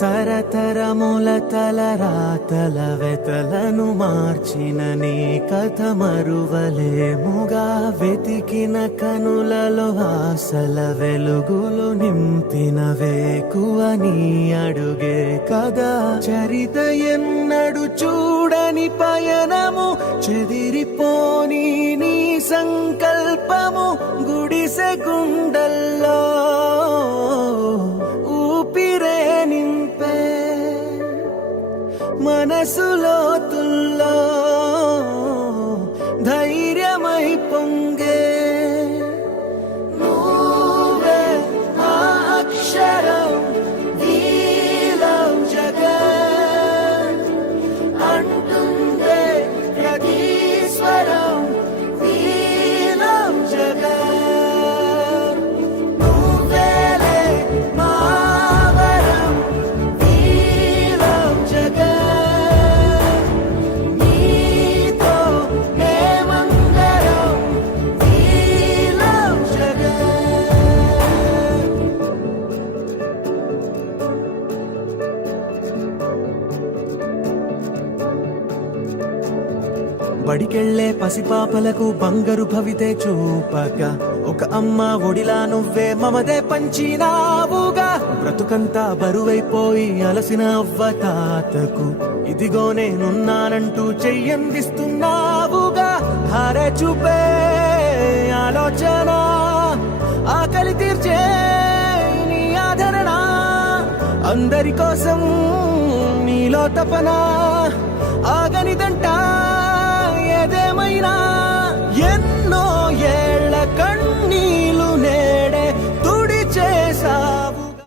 తరతరముల తలరాతల వెతలను మార్చిన నీ కథ మరువలేముగా. వెతికిన కనులలో ఆశల వెలుగులు నింపిన వేకువ నీ అడుగే కదా. చరిత ఎన్నడు చూడని పయనము, చెదిరిపోని నీ సంకల్పము. గుడిసె గుండల్లో ఊపిరే నింపే, మనసులో తుల్లో ధైర్యమై పొంగే. నువ్వే ఆ అక్షరం, నీలం జగన్ అంటుందే ప్రతి స్వరం. నీలం జగన్ నువ్వేలే మా వరం. నీలం జగన్ నీతో మేమందరం. నీలం జగన్. బడికెళ్లే పసిపాపలకు బంగారు భవితే చూపక, ఒక అమ్మ ఒడిలా నువ్వే మమదే పంచినావుగా. బ్రతుకంతా బరువైపోయి అలసిన అవ్వ తాతకు ఇదిగో నేనున్నానంటూ చెయ్యందిస్తున్నావుగా. హారే చూపే ఆలోచన, ఆకలి తీర్చే నీ ఆదరణ. అందరి కోసం నీలో తపన, ఆగనిదంట ఏదేమైనా. ఎన్నో ఏళ్ల కన్నీలు